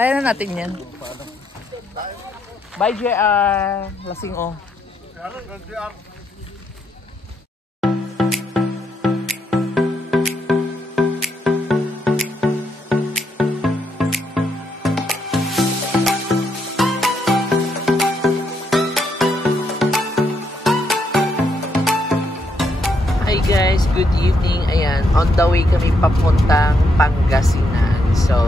Kaya na natin yan. Bye, JR. Lasing o. Guys, good evening. Ayan, on the way kami papuntang Pangasinan. So,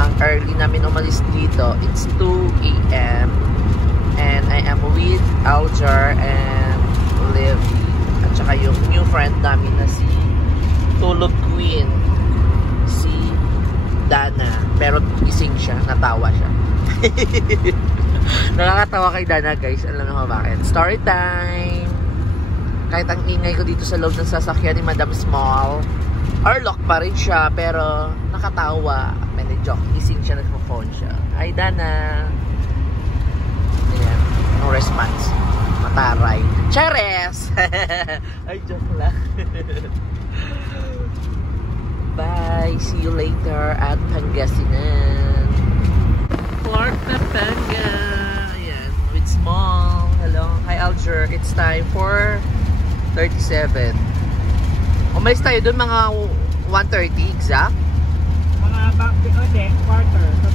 ang early namin umalis dito, it's 2 AM. And I am with Aljar and Liv. At saka yung new friend namin na si Tulog Queen. Si Dana. Pero gising siya, natawa siya. Nakakatawa kay Dana, guys. Alam naman bakit. Story time! Kahit ang ingay ko dito sa loob ng sasakyan ni Madam Small, lock pa rin siya, pero nakatawa. Medyo gising siya, nagpo-phone siya. Hi, Dana. Ayan, no response. Mataray. Cheres! Ay, joke lang. Bye! See you later at Pangasinan. Clark na Panga. Ayan, with Small. Hello. Hi, Alger. It's time for 37. Umalis tayo doon mga 1:30 exact? Mga quarter to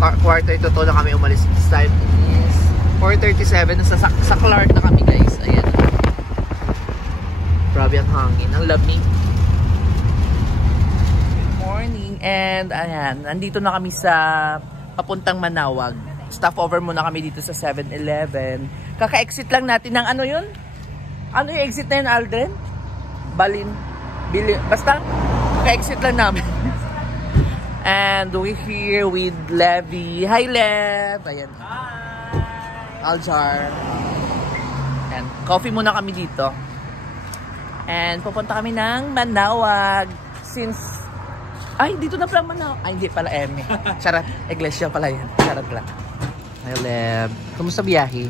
2. Quarter to 2 na kami umalis. This time is 4:37. Sa Clark na kami, guys. Ayan. Grabe ang hangin. Ang lamig. Good morning. And ayan, nandito na kami sa papuntang Manawag. Stop over muna kami dito sa 7-Eleven. Kaka-exit lang natin ng ano yun? Ano yung exit na yun, Aldrin? Basta, ka-exit lang namin. And we're here with Levy. Hi, Lev! Ayan. Hi! Aljar. And coffee muna kami dito. And pupunta kami ng Manawag. Since, dito na pala Manawag. Ay, hindi pala Eme. Charot, iglesia pala yan. Charot lang. Hi, Lev. Kumusta biyahe?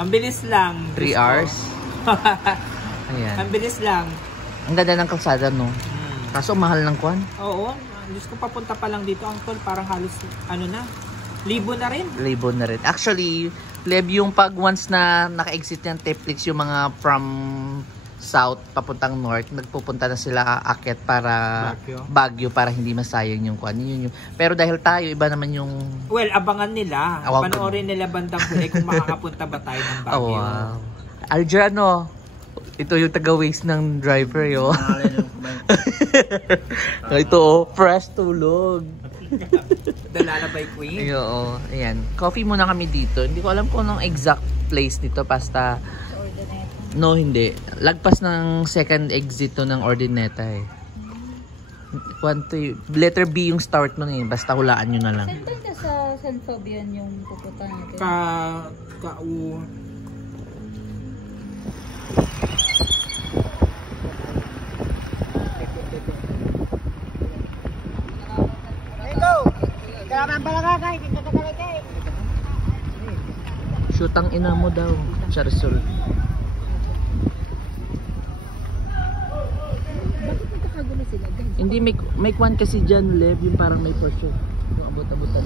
Ang bilis lang. 3 hours? Ayan. Ang bilis lang. Ang ganda ng kalsada, no? Kaso mahal ng kwan. Oo. Diyos ko, papunta pa lang dito, Uncle. Parang halos, libo na rin. Libo na rin. Actually, Lev, yung pag once na naka-exit ng Teplix, yung mga from south papuntang north, nagpupunta na sila aakyat para Baguio para hindi masayang yung kwan. Pero dahil tayo, iba naman yung... Well, abangan nila. Panoorin nila bandang huli kung makakapunta ba tayo ng Baguio. Oh, wow. Aldrano, ito yung taga-waste ng driver, yo. Ito, fresh tulog. Dalala by Queen. Oo, ayan. Coffee muna kami dito. Hindi ko alam kung anong exact place dito. Basta, no, hindi. Lagpas ng second exit to ng Ordineta eh. Letter B yung start nun eh. Basta hulaan nyo na lang. Saan ba sa San Fabian yung pupunta natin? Shoot ang ina mo daw. Charisol. Bakit nagkakagulo sila, guys? Hindi, may kwan kasi dyan, Lev. Yung parang may Porsche. Yung abot-abotan.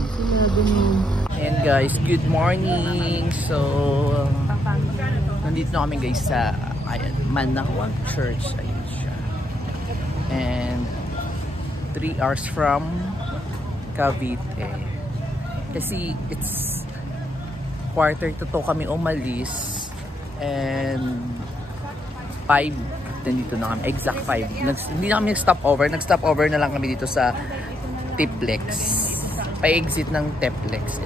And guys, good morning. So, nandito na kami guys sa Manawag Church. Ayun siya. And 3 hours from Cavite. Kasi it's 1:45 kami umalis. And 5 nandito na kami. Exact 5. Hindi na kami nag-stop over. Nag-stop over na lang kami dito sa Tiplex. Pa-exit ng Tiplex.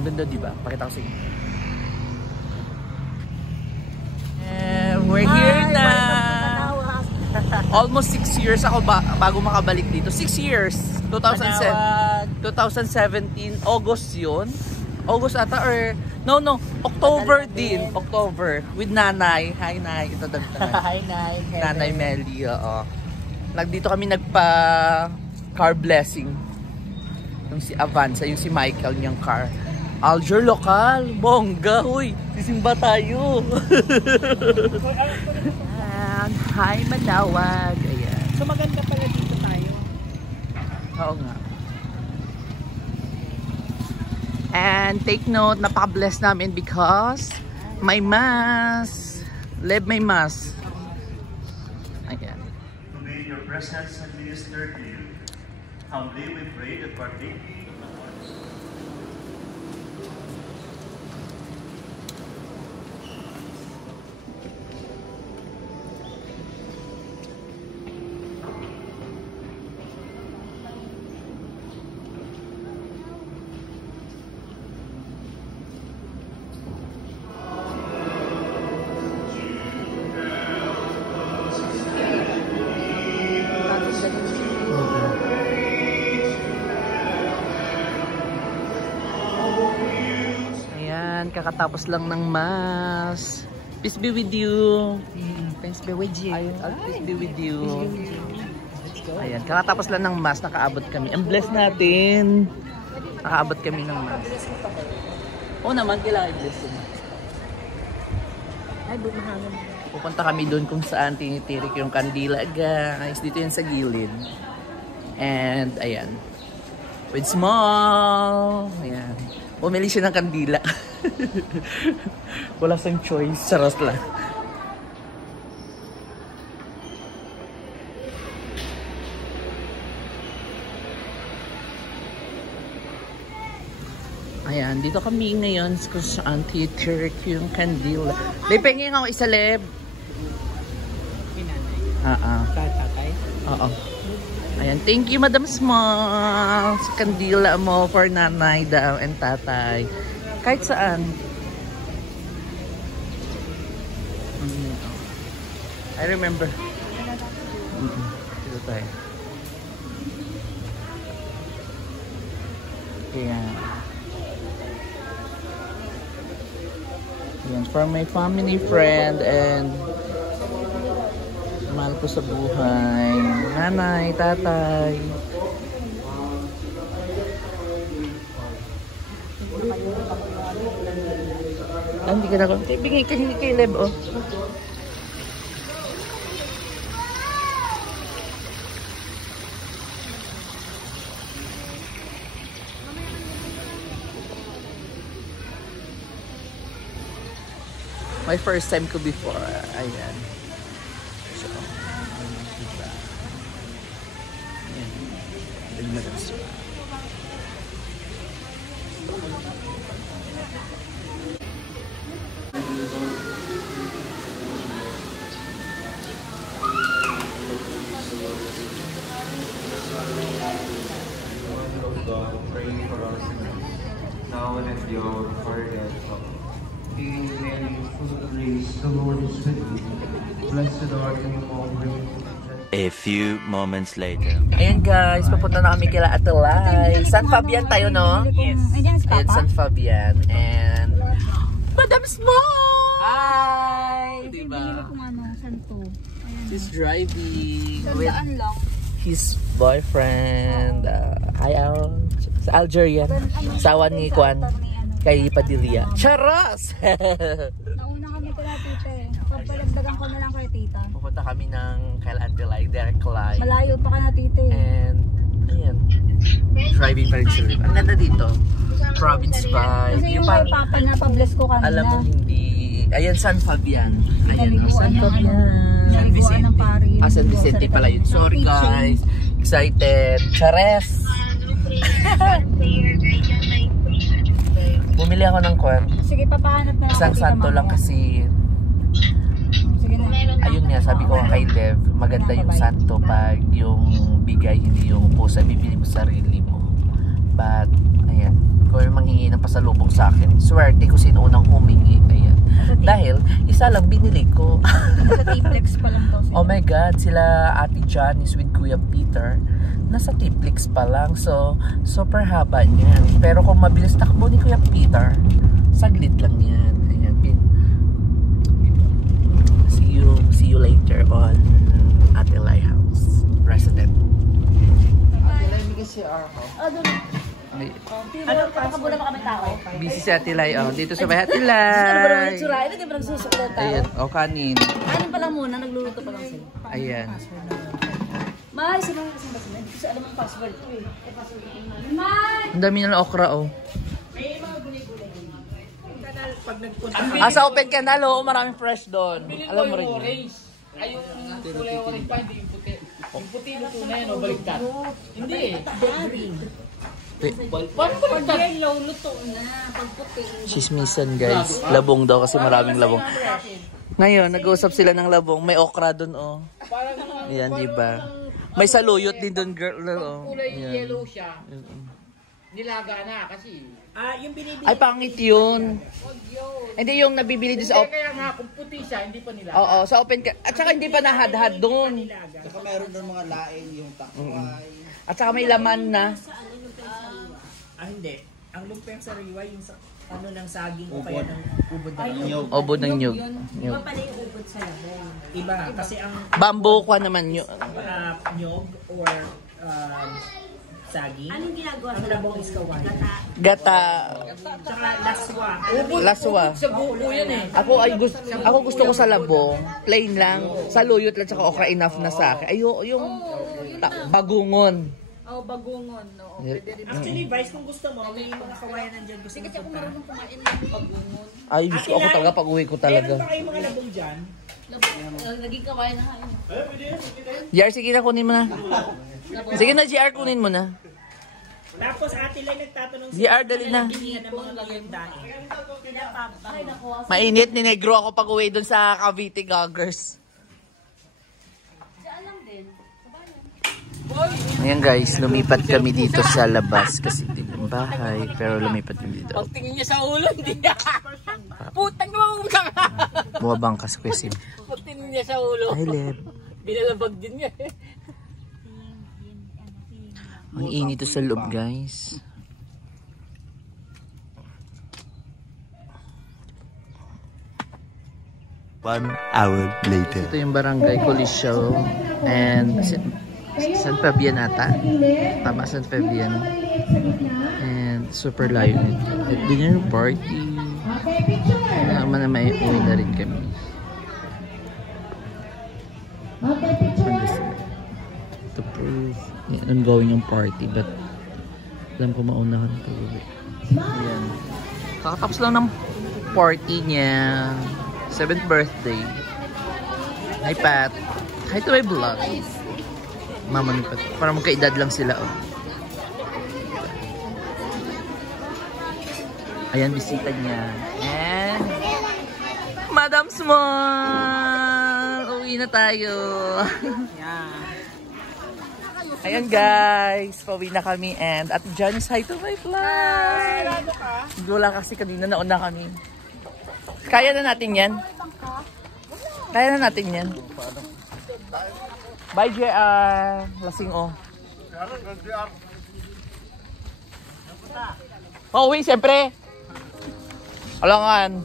Ang ganda, diba? Pakita ko sa inyo. We're here na. Almost 6 years ako bago makabalik dito. 6 years. 2017. August yun. August ata or... No. October din. October. With Nanay. Hi, Nay. Ito dagdag. Hi, Nay. Nanay Melly. Oo. Dito kami nagpa car blessing. Yung si Avanza, yung si Michael niyang car. Alger lokal. Bongga. Uy, sisimba tayo. Hi, Manawag. Ayan. So maganda pala dito tayo. Oo nga. And take note, napaka-bless namin because may mass. Lev, may mass. Ayan. May your presence and minister to you. Humbly we pray that partaking of the Lord's Supper. Kakatapos lang ng mass. Peace be with you. Peace be with you. Ayun, peace be with you. Ayan, kakatapos lang ng mass, nakaabot kami. Ang bless natin. Nakaabot kami ng mass. Oo naman, kailangan i-bless mo. Ay, bumahangan. Pupunta kami doon kung saan tinitirik yung kandila, guys. Dito yun sa gilid. And, ayan. With small. Ayan. Bumili siya ng kandila. Wala sang choice. Saras lang. Ayan, dito kami ngayon kung saan titirik yung kandila. Pengin ako isa, Leb. Tatay? Oo. Ayan, thank you Madam Small sa kandila mo for nanay daw and tatay. Kahit saan. I remember. Dito tayo. Ayan. Ayan, for my family, friend, and mahal ko sa buhay. Nanay, tatay. Hindi ka na ko. Bigay ka kay Leb, oh. My first time ko before. Ayan. So, diba? Ayan. Tignan natin siya. Pray for our sinners, now and at the hour of our death. Hail Mary, full of grace, the Lord is with you. Blessed are you among women. A few moments later. Ayan guys, papunta na kami kila Atelay. San Fabian tayo, no? Yes. Ayan, Ayan, San Fabian. And Madam Small! Hi! Diba? Diba? Kung ano, santo. She's driving with Saan lang? his boyfriend. Hi, Al. Sa Algeria. Sawa ni Kwan. Kay Padilla. Charas! Nauna kami kala tita eh. Pagpalagdagan ko na lang kay tita. Pupunta kami ng kay Atelay, direct line. Malayo pa ka na tita eh. And, ayan. Driving pa rin sila. Ang ganda dito. Province vibe. Kasi yung may papa na pabless ko kanina. Alam mo, hindi. Ayan, San Fabian. Ayan, San Naliguan Fabian. Naliguan ng pari. San Vicente pala yun. Sorry guys. Excited. Chares! Bumili ako ng kwan. Sige, papahanap na lang. Isang kita santo mamaya. lang kasi Sige na. ayun nga, sabi ko kay Lev, maganda yung santo pag yung bigay, hindi yung pusa, bibili mo sarili mo. But, ayan, kung yung manghingi ng pasalubong sa akin, swerte ko sino unang humingi. Ayan. Dahil, isa lang binili ko. Sa T-Flex pa lang daw sila. Oh my God, sila Ate Janice with Kuya Peter. Nasa T-Flex pa lang. So, super haba niyan. Pero kung mabilis takbo ni Kuya Peter, saglit lang yan. Ayan. See you later on Atelay House. Resident. Atelay, may kasi ako. Ano, pakabula pa kami tao. Busy si Atelay. Oh, dito sa bahay Atelay. Ito di ba nagsusuklot tayo? Ayan. O, kanin. Kanin pa lang muna, nagluluto pa lang sila. Ayan. May, sino ba? Hindi ko alam ang password ko eh. Password ko May! Ang dami ng okra, oh. May mga gulay-gulay. Pag nagpunta. Sa open canal, oh, maraming fresh doon. Alam mo rin yun. Ay, yung kulay orange pa, hindi yung puti. Yung puti luto na yun, o baliktad. Hindi eh. Paano baliktad? Pag yellow, luto na. Pag puti. Chismisan, guys. Labong daw kasi maraming labong. Ngayon, nag-uusap sila ng labong. May okra doon, oh. Ayan, diba? May saluyot din doon, girl. Oh. Kulay yellow siya. Nilaga na kasi. Yung binibili. Ay, pangit yun. Hindi yung nabibili doon sa Hindi, kaya nga kung puti siya, hindi pa nilaga. Oo, sa open ka. At saka hindi pa nahad-had doon. Saka meron doon mga laing, yung takway. At saka may laman na. Hindi. Ang lumpiang sariwa, yung sa ano ng saging o kaya ng ubod ng nyog. Obo ng nyug. Iba pala yung ubod sa labong. Iba, kasi ang Bamboo kwa naman yun. nyog or saging. Anong ginagawa Ang labong is kawan. Gata. Tsaka laswa. Laswa. Sa buko yan eh. Ako gusto ko sa labong. Plain lang. Sa luyot lang tsaka okra enough na sa akin. Ayo, yung bagungon. Oh, bagungon. No? Actually, Vice, kung gusto mo, may mga kawayan nandyan gusto mo punta. Kumain ng bagungon. Ay, gusto ako talaga pag uwi ko Meron talaga. ba kayong mga labong dyan? Naging kawain na kayo. JR, sige na, kunin mo na. Sige na, JR, kunin mo na. Tapos ate lang nagtatanong JR, dali na. binihan ng mga lagyandain. Mainit, ni negro ako pag uwi dun sa Cavite Goggers. Ayan guys, lumipat kami dito sa labas kasi din yung bahay, pero lumipat kami dito. Pagtingin niya sa ulo, hindi niya. Putang naman ka. Bumabangkas ko yung Pagtingin niya sa ulo. Hi, Leb. Binalabag din niya eh. Ang init ito sa loob, guys. One hour later. Ito yung barangay Coliseo and San Fabian ata. Tama, San Fabian. And super layo nito. At din yung party. Naman na may uwi na rin kami. To prove ongoing yung party, but alam ko maunahan ito. Ayan. Kakatapos lang ng party niya. 7th birthday. Hi Pat. Hi to my vlog. Mama ni Pat. Para magkaedad lang sila. Oh. Ayan, bisita niya. And Madam Small! Uwi na tayo. Ayan guys, pauwi na kami and at Janice, hi to my vlog. Wala kasi kanina, nauna kami. Kaya na natin yan. Kaya na natin yan. Bye JR. Lasing oh. Pauwi siyempre. Alangan.